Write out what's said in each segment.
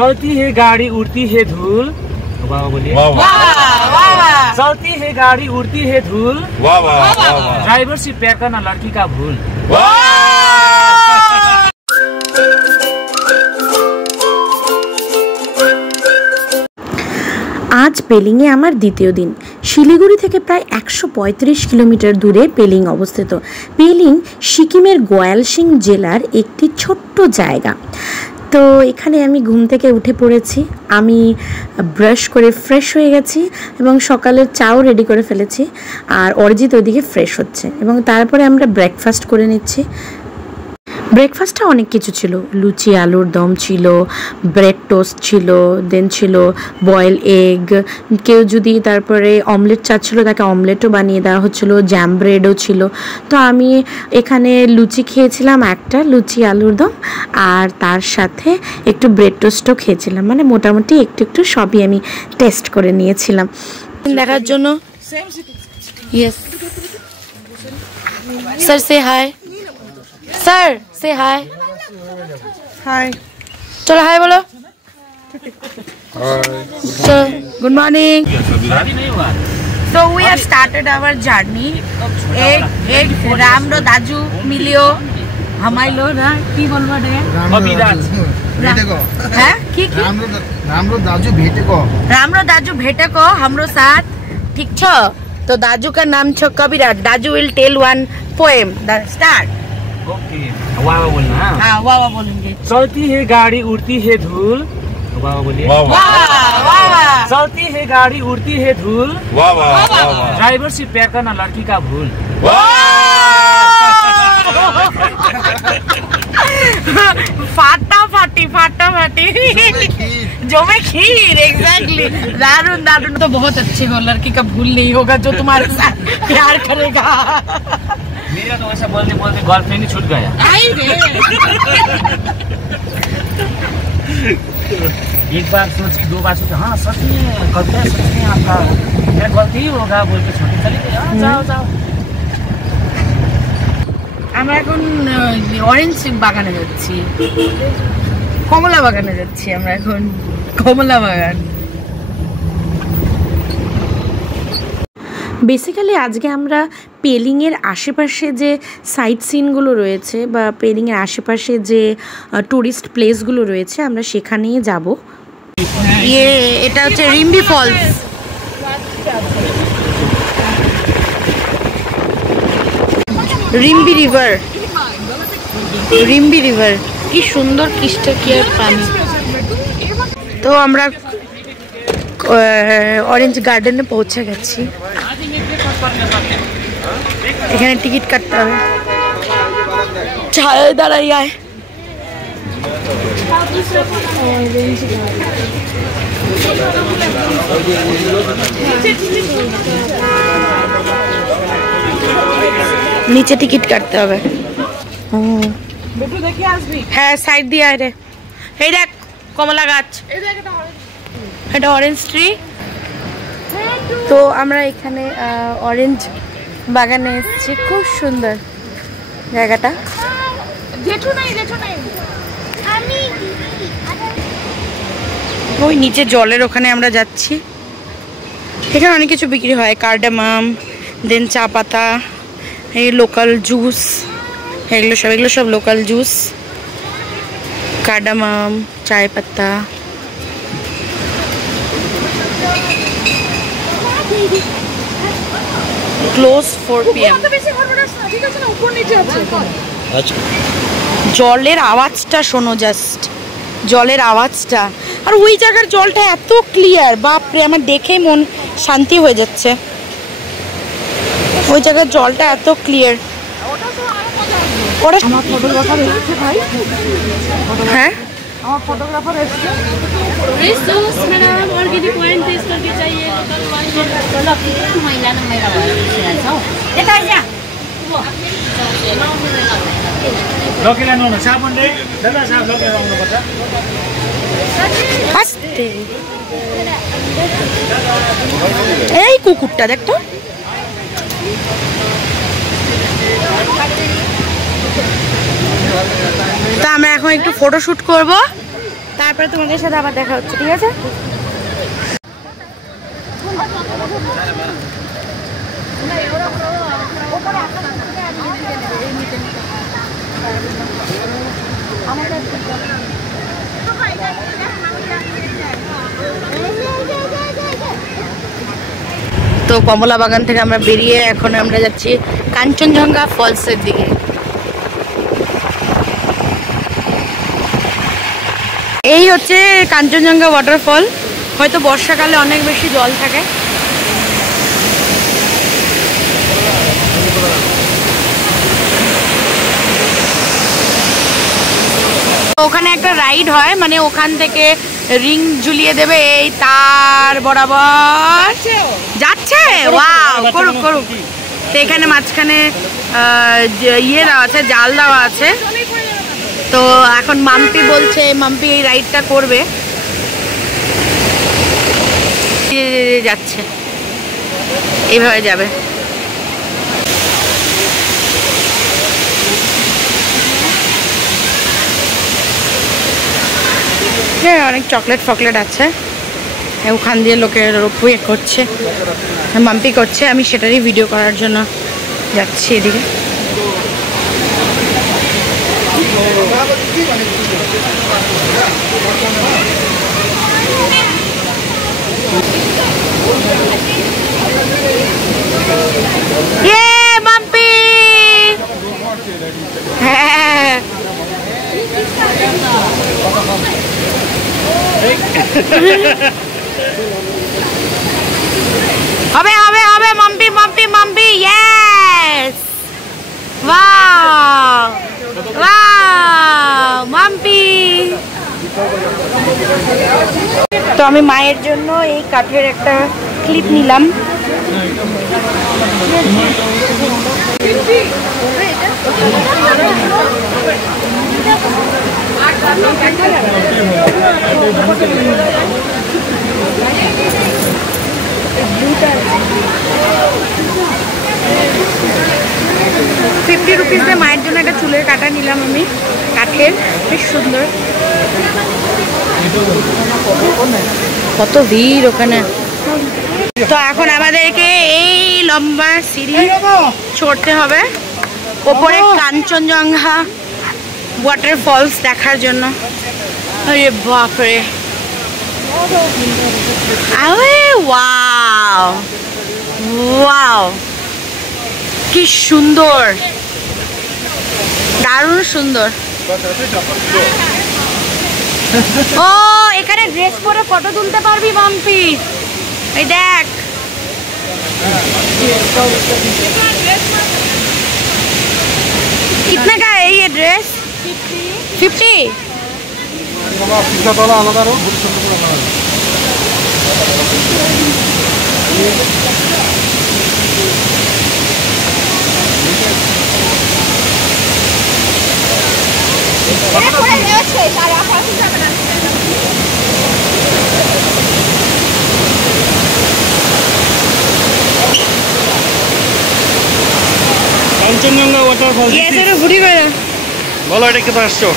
चलती है गाड़ी उड़ती है धूल। वाह बोलिए। चलती है गाड़ी उड़ती है धूल। ड्राइवर से प्यार करना लड़की का भूल। आज পেলিংয়ে আমার দ্বিতীয় দিন। শিলিগুড়ি থেকে প্রায় 135 কিলোমিটার দূরে পেলিং অবস্থিত। পেলিং সিকিমের গোয়ালসিং জেলার একটি ছোট্ট জায়গা। তো এখানে আমি ঘুম থেকে উঠে পড়েছি। আমি ব্রাশ করে ফ্রেশ হয়ে গেছি এবং সকালের চাও রেডি করে ফেলেছি। আর অরিজিৎ ওইদিকে ফ্রেশ হচ্ছে এবং তারপরে আমরা ব্রেকফাস্ট করে নিচ্ছি। ব্রেকফাস্টটা অনেক কিছু ছিল, লুচি আলুর দম ছিল, ব্রেড টোস্ট ছিল, দেন ছিল বয়েল এগ, কেউ যদি তারপরে অমলেট চাচ্ছিল তাকে অমলেটও বানিয়ে দেওয়া হচ্ছিলো, জ্যাম ব্রেডও ছিল। তো আমি এখানে লুচি খেয়েছিলাম, একটা লুচি আলুর দম, আর তার সাথে একটু ব্রেড টোস্টও খেয়েছিলাম। মানে মোটামুটি একটু একটু সবই আমি টেস্ট করে নিয়েছিলাম দেখার জন্য। ইয়েস স্যার, সে hi sir, say hi. Hi. चलो हाय बोलो। चलो good morning. So we have started our journey. एक रामरो दाजू मिलियो हमाइलो ना की बोलबो रे कविराज भेटे को हैं की रामरो दाजू भेटे को हमरो साथ ठीक छ। तो दाजू का नाम छ कविराज। दाजू will tell one poem. Start. Okay, वाह बोलना। हाँ वाह बोलेंगे। चलती है गाड़ी उड़ती है धूल। वाह बोलिए। चलती है गाड़ी उड़ती है धूल। ड्राइवर से प्यार करना लड़की का भूल। फाटाफाटी जो में खीर एग्जैक्टली। दारुण दारुण। तो बहुत अच्छे हो, लड़की का भूल नहीं होगा जो तुम्हारे साथ प्यार करेगा। मेरा तो ऐसा बोलते बोलते गर्लफ्रेंड ही छूट गया। एक बार सोची, दो बार सोचा, हाँ सच में कविता, सच में आपका क्या गलती होगा बोल के छोटी चली गई। जाओ जाओ। আমরা এখন অরেঞ্জ বাগানে যাচ্ছি, কমলা বাগানে যাচ্ছি। আমরা এখন কমলা বাগান। বেসিক্যালি আজকে আমরা পেলিংয়ের আশেপাশে যে সাইট সিনগুলো রয়েছে বা পেলিংয়ের আশেপাশে যে টুরিস্ট প্লেসগুলো রয়েছে আমরা সেখানেই যাব। এটা হচ্ছে রিম্বি ফলস। রিম্বি রিভার কি সুন্দর ক্রিস্টাল ক্লিয়ার পানি। তো আমরা অরেঞ্জ গার্ডেনে পৌঁছে গেছি। এখানে টিকিট কাটতে হবে। ছায় দাঁড়াই আয়। নিচে টিকিট কাটতে হবে। হ্যাঁ সাইড দিয়ে আয় রে। এই দেখ কমলা গাছ, এটা অরেঞ্জ ট্রি। তো আমরা এখানে অরেঞ্জ বাগানে এসেছি, খুব সুন্দর জায়গাটা। ওই নিচে জলের ওখানে আমরা যাচ্ছি। এখানে অনেক কিছু বিক্রি হয়, কার্ডামাম, দেন চা পাতা, এই লোকাল জুস, এগুলো সব লোকাল জুস, কার্ডামাম, চায় পাতা। Close 4 PM। জলের আওয়াজটা শোনো, জাস্ট জলের আওয়াজটা। আর ওই জায়গার জলটা এত ক্লিয়ার, বাপরে আমার দেখেই মন শান্তি হয়ে যাচ্ছে। ওই জায়গার জলটা এত ক্লিয়ার। হ্যাঁ আমার ফটোগ্রাফার এসেছে। এই কুকুরটা দেখতো। তো আমরা এখন একটু ফটোশুট করব, তারপরে তোমাদের সাথে আবার দেখা হচ্ছে, ঠিক আছে? তো কমলা বাগান থেকে আমরা বেরিয়ে এখন আমরা যাচ্ছি কাঞ্চনজঙ্ঘা ফলসের দিকে। এই হচ্ছে কাঞ্চনজঙ্ঘা ওয়াটারফল। হয়তো বর্ষাকালে অনেক বেশি জল থাকে। ওখানে একটা রাইড হয়, মানে ওখান থেকে রিং ঝুলিয়ে দেবে এই তার বরাবর যাচ্ছে। ওয়াও, করুক করুক। তো এখানে মাঝখানে ইয়ে দেওয়া আছে, জাল দেওয়া আছে। তো এখন মাম্পি বলছে মাম্পি এই রাইডটা করবে, যাচ্ছে এইভাবে যাবে। হ্যাঁ, অনেক চকলেট ফকলেট আছে ওখান দিয়ে, লোকের রোপওয়ে করছে, মাম্পি করছে। আমি সেটারই ভিডিও করার জন্য যাচ্ছি এদিকে। মাম্পি হ্যাঁ হবে হবে হবে, Mampi Mampi Mampi, yes, wow wow Mampi. তো আমি মায়ের জন্য এই কাঠের একটা ক্লিপ নিলাম। ₹50 মায়ের জন্য একটা চুলের কাটা নিলাম আমি, কাঠের, বেশ সুন্দর। কত ভিড় ওখানে। তো এখন আমাদেরকে এই লম্বা সিঁড়ি চড়তে হবে ওপরে কাঞ্চনজঙ্ঘা ওয়াটারফলস দেখার জন্য। আরে বাপরে, আরে ওয়াও ওয়াও, কি সুন্দর, দারুণ সুন্দর। ও, এখানে ড্রেস পরে ফটো তুলতে পারবি মাম্পি, এই দেখ। कितने का है ये ड्रेस? 50। কাঞ্চনজঙ্ঘা ওয়াটারফল। এসেরও ঘুরি বেড়া বলো, এটা কোথায় আসছো?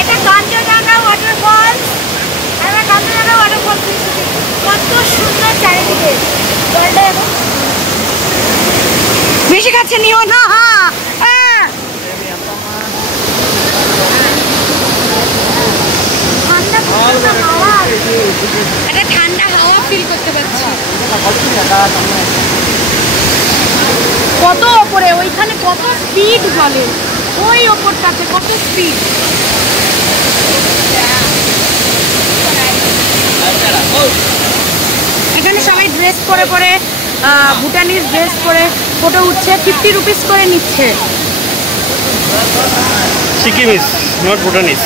এটা কাঞ্চনজঙ্ঘা ওয়াটারফল। আমরা কাঞ্চনজঙ্ঘা ওয়াটারফল কত সুন্দর চারিদিকে জলটা। বেশি কাছে নিও না। একটা ঠান্ডা হাওয়া ফিল করতে পারছি। কত ওপরে, ওইখানে কত স্পিড চলে, ওই ওপরটাতে কত স্পিড। এখানে সবাই ড্রেস পরে পরে, ভুটানিজ ড্রেস পরে ফটো উঠছে। ₹50 করে নিচ্ছে। সিকিমিস, নট ভুটানিস।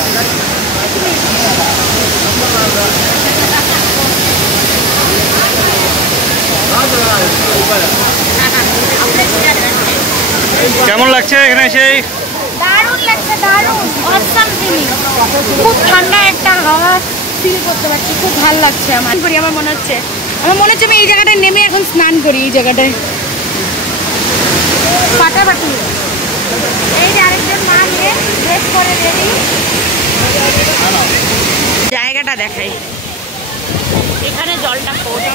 কেমন লাগছে এখানে সেই? দারুণ লাগছে, দারুণ অসাম জিনিস। খুব ঠান্ডা একটা হাওয়া ফিল করতে পারছি, খুব ভালো লাগছে। আমার মনে হচ্ছে আমি এই জায়গাটায় নেমে এখন স্নান করি। এই জায়গাটায় ফাটাফাটি। এই যে আরেকজন মা নিয়ে ড্রেস করে রেডি। জায়গাটা দেখাই। এখানে জলটা পড়ছে।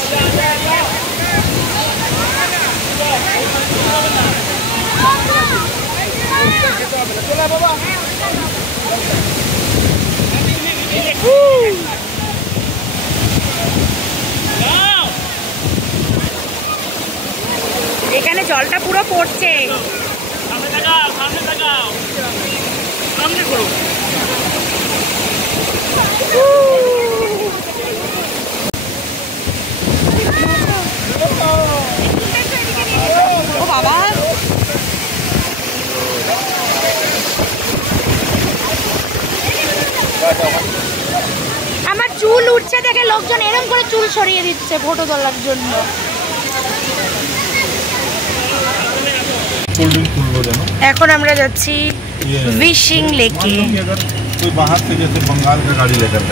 এখানে জলটা পুরো পড়ছে। ও বাবা, আমার চুল উঠছে দেখে লোকজন এরকম করে চুল সরিয়ে দিচ্ছে ফটো তোলার জন্য। এখন আমরা যাচ্ছি উইশিং লেকে।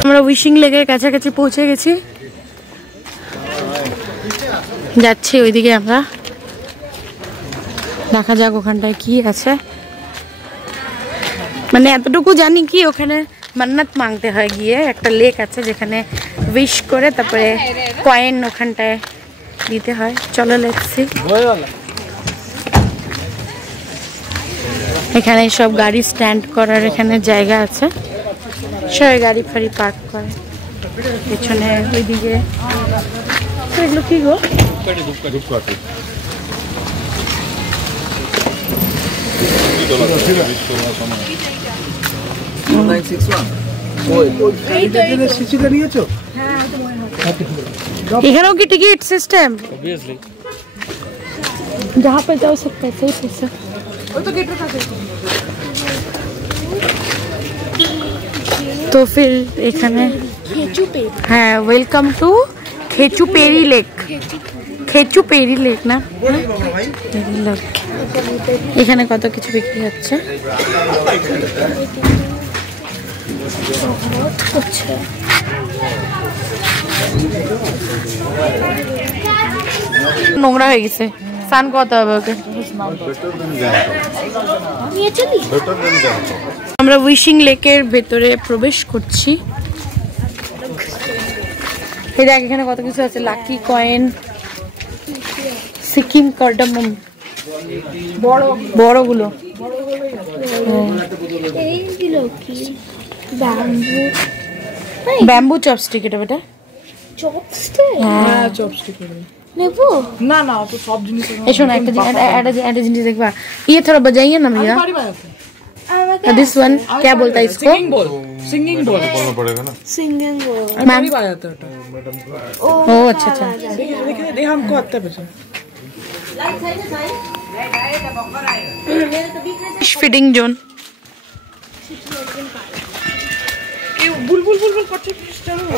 আমরা উইশিং লেকের কাছাকাছি পৌঁছে গেছি, যাচ্ছি ওইদিকে আমরা। দেখা যাক ওখানটায় কি আছে। মানে এতটুকু জানি কি ওখানে মান্নাত মাংতে হয় গিয়ে, একটা লেক আছে যেখানে উইশ করে তারপরে কয়েন ওখানটায় দিতে হয়। চলো লেটসি। এখানে সব গাড়ি স্ট্যান্ড করার এখানে জায়গা আছে, সবাই গাড়ি ফাড়ি পার্ক করে। পেছনে ওইদিকে এগুলো কি গো? এখানেও কি টিকিট সিস্টেম? जहाँ पे जाओ सब पैसे ही पैसा। तो फिर এখানে হ্যাঁ, ওয়েলকাম টু খেচুপেরি লেক। খেচুপেরি লেক না, এখানে কত কিছু বিক্রি হচ্ছে। নোংরা হয়ে গেছে, স্নান করতে হবে ওকে। আমরা উইশিং লেকের ভেতরে প্রবেশ করছি। এই দেখ এখানে কত কিছু আছে, লাকি কয়েন, সিকিম কার্ডামম, বড়গুলো। ব্যাম্বু চপস্টিক, এটা বেটা চপস্টিক? হ্যাঁ চপস্টিক নেবো না। না তো সব জিনিস এসো না, একটা জিনিস देखवा, ये थोड़ा बजाइए ना भैया। दिस वन क्या बोलता है इसको? सिंगिंग बोल। सिंगिंग बोल बोलना पड़ेगा ना। सिंगिंग बोल मैम बजाता है। ओ अच्छा अच्छा, देखिए हमको आता है बच्चा। Fish feeding zone. বুলবুল বুলবুল করছে।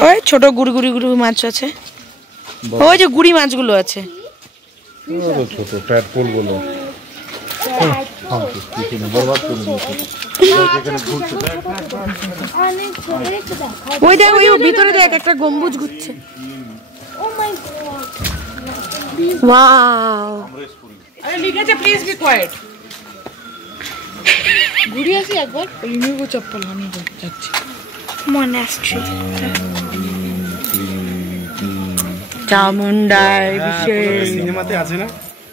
ওই ছোট গুড়ি গুড়ি গুড়ি মাছ আছে, ওই যে গুড়ি মাছগুলো আছে, ছোট ট্যাডপোল গুলো। ওই দেখ ওই ভিতরে দেখ একটা গম্বুজ ঘুরছে। ওয়াও, আরে ঠিক আছে প্লিজ বি কোয়েট। ঘুরে আসি একবার। ইউনিভো চপ্পল আমি যাচ্ছি মনাস্ট্রি। চামুন্ডাই বিশেষ সিনেমাতে আছে না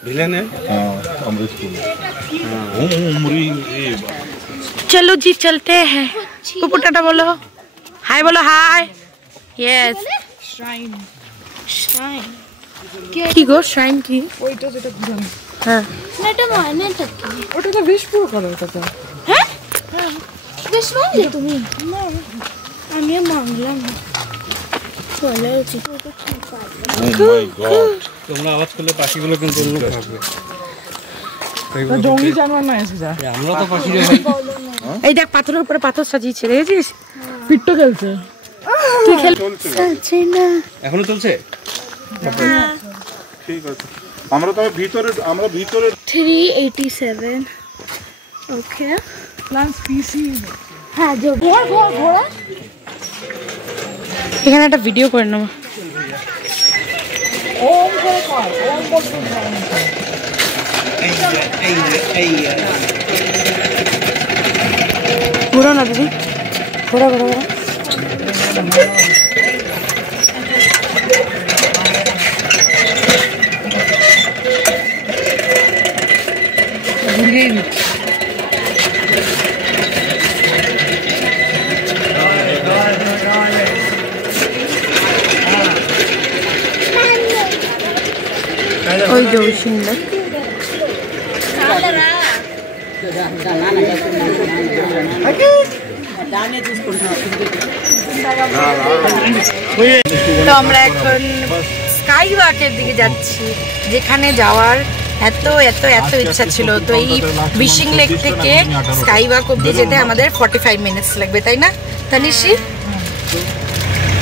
ভিলেনে? আমরা স্কুলে। चलो जी चलते हैं। पुप्पू टाटा बोलो, हाय बोलो, हाय। Yes shrine. श्राइन কি গো? শ্রাইন কি? ওইটা যেটা ঘুরানো। হ্যাঁ না, এটা মানেটা কি? ওটা তো বিশপুর করে। ওটা তো হ্যাঁ হ্যাঁ বেশ মানলে তুমি? না আমি মানলাম না। চলে উচিত। ও মাই গড, তোমরা আওয়াজ করলে পাখিগুলো কিন্তু অন্য খাবে। জঙ্গলি জানোয়ার না এসে যা, আমরা তো পাখি রে ভাই। এই দেখ পাথরের উপরে পাথর সাজিয়েছে, দেখেছিস? পিট্টো খেলছে। কি খেলছে না? এখনো চলছে? ঠিক আছে, আমরা তো ভিতরে 387। ওকে প্লান্ট স্পিসিস। হ্যাঁ যে ঘোড়া। এখানে একটা ভিডিও করে নেব। ওম করে কর, ওম বলতে ঘোরা না দিদি, ঘোরা ঘোরা ঘোরা। ওই যে সুন্দর তো আমরা এখন স্কাই ওয়াকের দিকে যাচ্ছি, যেখানে যাওয়ার এত এত এত ইচ্ছা ছিল। তো এই বিশিং লেক থেকে স্কাই ওয়াক অব্দি যেতে আমাদের 45 মিনিটস লাগবে, তাই না তানিশি?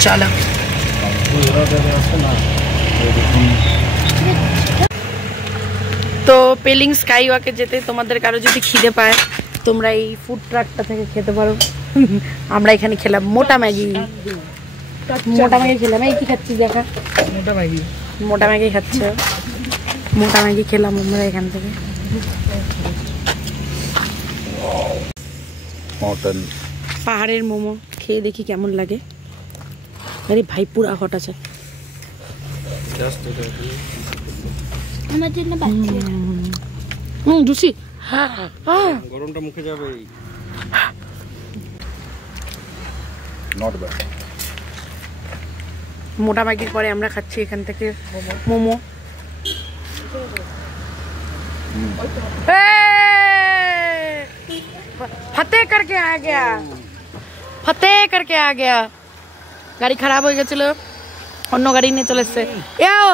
চলো। তো পেলিং স্কাই ওয়াকে যেতে তোমাদের কারো যদি খিদে পায় তোমরা এই ফুড ট্রাকটা থেকে খেতে পারো। আমরা এখানে খেলাম মোটা ম্যাগি, মোটা ম্যাগি খেলাম। এই কি খাচ্ছিস দেখা? মোটা ম্যাগি খাচ্ছ? মোটা ম্যাগি খেলাম আমরা এখান থেকে। পাহাড়ের মোমো খেয়ে দেখি কেমন লাগে। আরে ভাই পুরা হট আছে। জুসি গরমটা মুখে যাবে। মোটা ম্যাগির পরে আমরা খাচ্ছি এখান থেকে মোমো। फतेह करके आ गया, फतेह करके आ गया। गाड़ी खराब हो गया, चलो अन्य गाड़ी नहीं चले से। याओ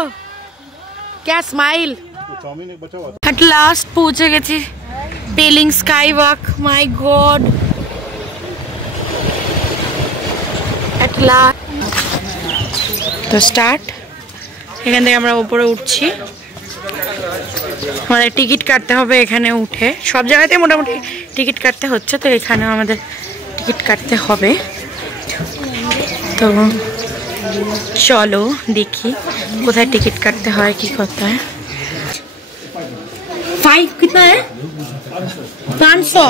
क्या स्माइल। एट लास्ट पहुंचे গেছি Pelling sky walk. My god, at last. তো স্টার্ট। এখান থেকে আমরা উপরে উঠছি। আমাদের টিকিট কাটতে হবে এখানে উঠে। সব জায়গাতে মোটামুটি টিকিট কাটতে হচ্ছে, তো এখানেও আমাদের টিকিট কাটতে হবে। তো চলো দেখি কোথায় টিকিট কাটতে হয়, কি করতে হয়। फाइन कितना है? 500।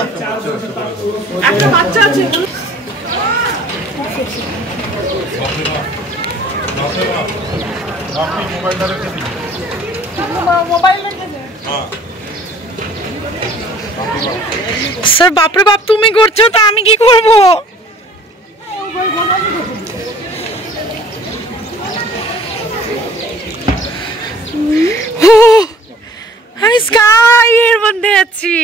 একটা বাচ্চা আছে। স্যার বাপরে বাপ তুমি করছো তো আমি কি করব? আমি স্কাই এর মধ্যে আছি।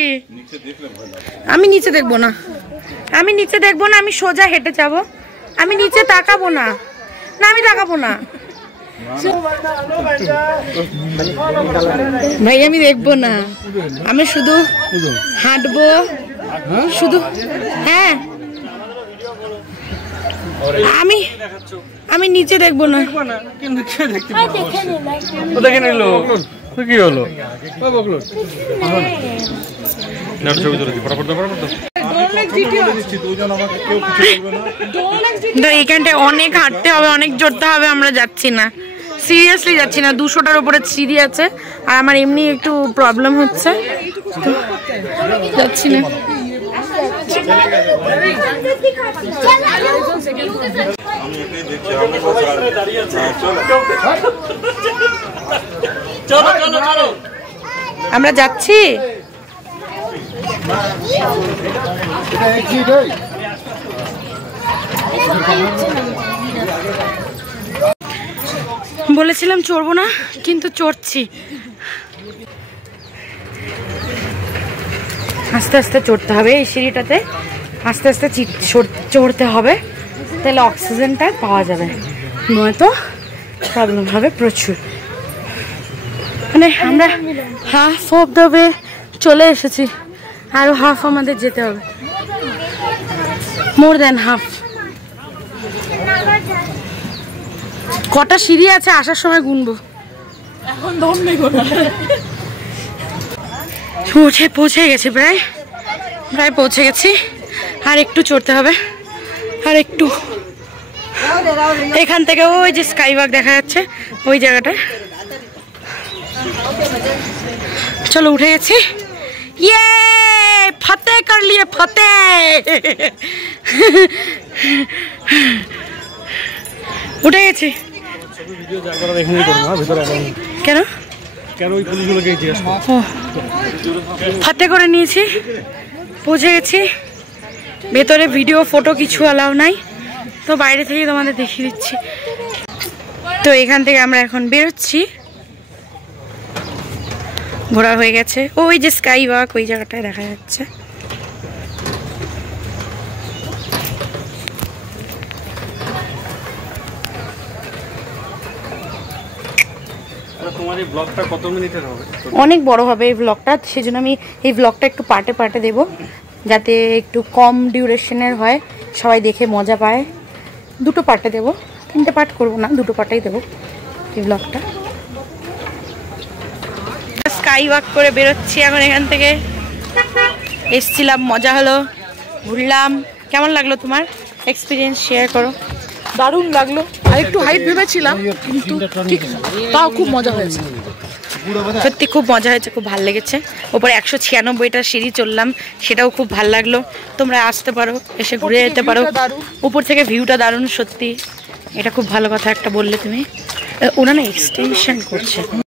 আমি নিচে দেখবো না, আমি নিচে দেখবো না, আমি সোজা হেঁটে যাব। আমি নিচে তাকাবো না, না আমি তাকাবো না ভাই, আমি দেখবো না, আমি শুধু হাঁটবো শুধু। হ্যাঁ আমি নিচে দেখবো না। কি হলো? এইখানটায় অনেক হাঁটতে হবে, অনেক জোরতে হবে। আমরা যাচ্ছি না, সিরিয়াসলি যাচ্ছি না। 200টার উপরে সিঁড়ি আছে আর আমার এমনি একটু প্রবলেম হচ্ছে, যাচ্ছি না। আমরা যাচ্ছি। বলেছিলাম চড়বো না, কিন্তু চড়ছি। আস্তে আস্তে চড়তে হবে এই সিঁড়িটাতে, আস্তে আস্তে চড়তে হবে, তাহলে অক্সিজেনটা পাওয়া যাবে, নয়তো প্রবলেম হবে প্রচুর। মানে আমরা হাফ অফ দ্য ওয়ে চলে এসেছি, আরো হাফ আমাদের যেতে হবে, মোর দেন হাফ। কটা সিঁড়ি আছে আসার সময় গুনবো। এখন দম নেই, পৌঁছে গেছি, প্রায় পৌঁছে গেছি। আর একটু চড়তে হবে, আর একটু। এখান থেকে ওই যে স্কাই ওয়াক দেখা যাচ্ছে, ওই জায়গাটা। চলো উঠে গেছি। ইয়ে ফতেহ কর লিয়ে, ফতেহ। উঠে গেছে কেন হাতে করে নিয়েছি, পৌঁছে গেছি। ভেতরে ভিডিও ফটো কিছু অ্যালাউ নাই, তো বাইরে থেকে তোমাদের দেখিয়ে দিচ্ছি। তো এখান থেকে আমরা এখন বেরোচ্ছি, ঘোরা হয়ে গেছে। ওই যে স্কাই ওয়াক ওই জায়গাটায় দেখা যাচ্ছে। তোমার এই ব্লগটা কত মিনিটের হবে? অনেক বড় হবে এই ব্লগটা, সেজন্য আমি এই ব্লগটা একটু পার্টে পার্টে দেবো, যাতে একটু কম ডিউরেশনের হয়, সবাই দেখে মজা পায়। 2টো পার্টে দেবো, 3টে পার্ট করবো না, 2টো পার্টেই দেবো এই ব্লগটা। স্কাই ওয়াক করে বেরোচ্ছি এখন এখান থেকে। এসছিলাম, মজা হলো, ঘুরলাম। কেমন লাগলো তোমার এক্সপিরিয়েন্স শেয়ার করো। দারুণ লাগলো, আর একটু হাইট ভেবেছিলাম কিন্তু ঠিক তাও খুব মজা হয়েছে। সত্যি খুব মজা হয়েছে, খুব ভালো লেগেছে। ওপরে 196টা সিঁড়ি চললাম, সেটাও খুব ভালো লাগলো। তোমরা আসতে পারো, এসে ঘুরে যেতে পারো। উপর থেকে ভিউটা দারুণ, সত্যি এটা খুব ভালো কথা একটা বললে তুমি। ওরা না এক্সটেনশন করছে।